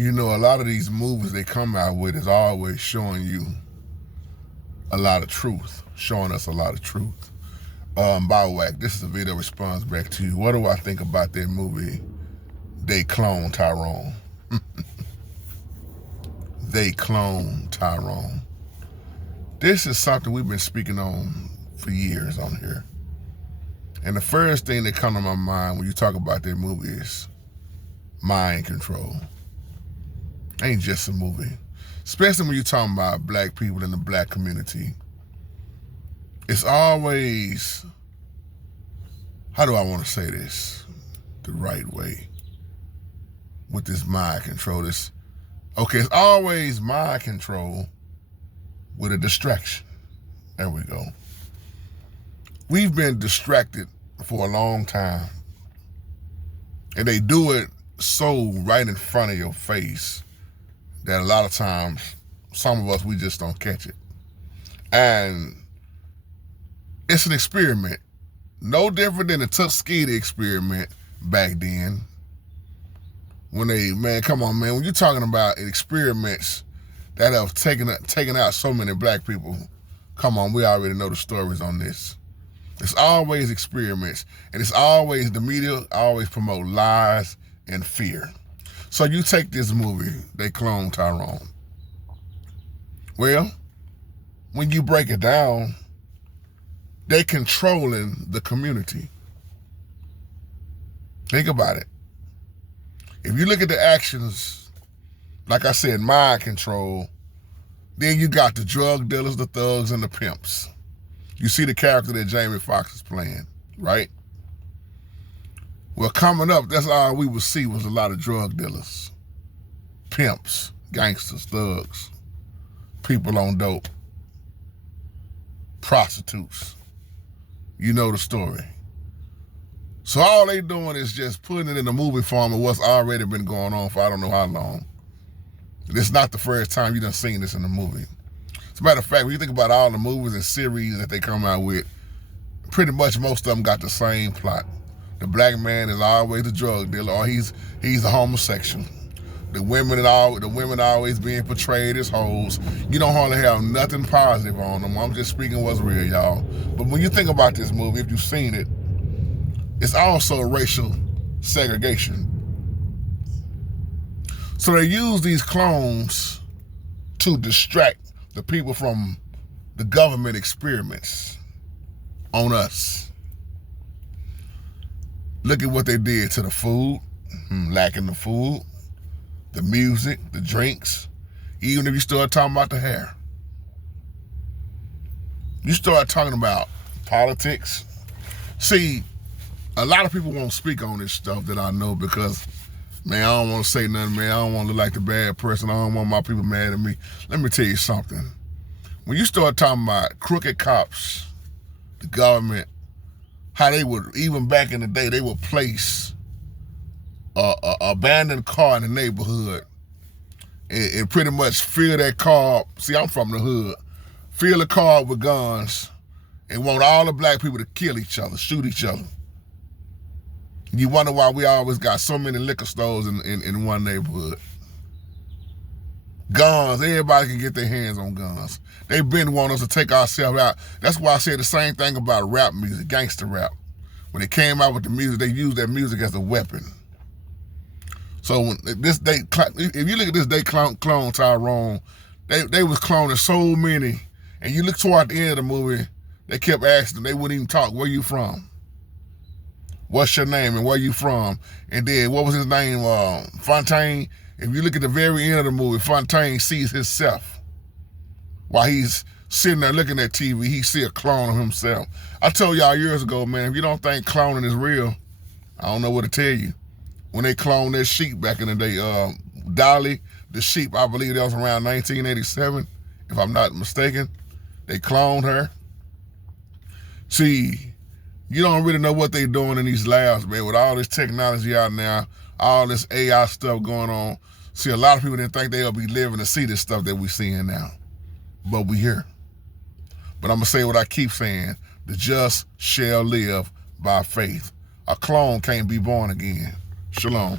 You know, a lot of these movies they come out with is always showing you a lot of truth, showing us a lot of truth. By the way, this is a video response back to you. What do I think about that movie, They Cloned Tyrone? They Cloned Tyrone. This is something we've been speaking on for years on here. And the first thing that comes to my mind when you talk about that movie is mind control. Ain't just a movie. Especially when you're talking about black people in the black community. It's always, how do I want to say this the right way? With this mind control, it's always mind control with a distraction. There we go. We've been distracted for a long time. And they do it so right in front of your face that a lot of times, some of us, we just don't catch it. And it's an experiment. No different than the Tuskegee experiment back then. When man, come on, man. When you're talking about experiments that have taken out so many black people, come on, we already know the stories on this. It's always experiments. And it's always, the media always promote lies and fear. So you take this movie, They Cloned Tyrone. Well, when you break it down, they controlling the community. Think about it. If you look at the actions, like I said, mind control, then you got the drug dealers, the thugs, and the pimps. You see the character that Jamie Foxx is playing, right? Well, coming up, that's all we would see was a lot of drug dealers, pimps, gangsters, thugs, people on dope, prostitutes. You know the story. So all they doing is just putting it in the movie form of what's already been going on for I don't know how long. This is not the first time you done seen this in the movie. As a matter of fact, when you think about all the movies and series that they come out with, pretty much most of them got the same plot. The black man is always a drug dealer, or he's a homosexual. The women always being portrayed as hoes. You don't hardly have nothing positive on them. I'm just speaking what's real, y'all. But when you think about this movie, if you've seen it, it's also racial segregation. So they use these clones to distract the people from the government experiments on us. Look at what they did to the food, lacking the food, the music, the drinks, even if you start talking about the hair. You start talking about politics. See, a lot of people won't speak on this stuff that I know because, man, I don't want to say nothing, man. I don't want to look like the bad person. I don't want my people mad at me. Let me tell you something. When you start talking about crooked cops, the government, how they would, even back in the day, they would place a abandoned car in the neighborhood and pretty much fill that car, see, I'm from the hood, fill the car with guns and want all the black people to kill each other, shoot each other. You wonder why we always got so many liquor stores in one neighborhood. Guns, everybody can get their hands on guns. They've been wanting us to take ourselves out. That's why I said the same thing about rap music, gangster rap. When they came out with the music, they used that music as a weapon. So when if you look at this, They Cloned Tyrone, they was cloning so many. And you look toward the end of the movie, they kept asking them, they wouldn't even talk, where you from? What's your name and where you from? And then what was his name? Fontaine. If you look at the very end of the movie, Fontaine sees himself. While he's sitting there looking at TV, he see a clone of himself. I told y'all years ago, man, if you don't think cloning is real, I don't know what to tell you. When they cloned that sheep back in the day, Dolly, the sheep, I believe that was around 1987, if I'm not mistaken. They cloned her. See, you don't really know what they're doing in these labs, man, with all this technology out now, all this AI stuff going on. See, a lot of people didn't think they'll be living to see this stuff that we're seeing now. But we here. But I'm going to say what I keep saying. The just shall live by faith. A clone can't be born again. Shalom.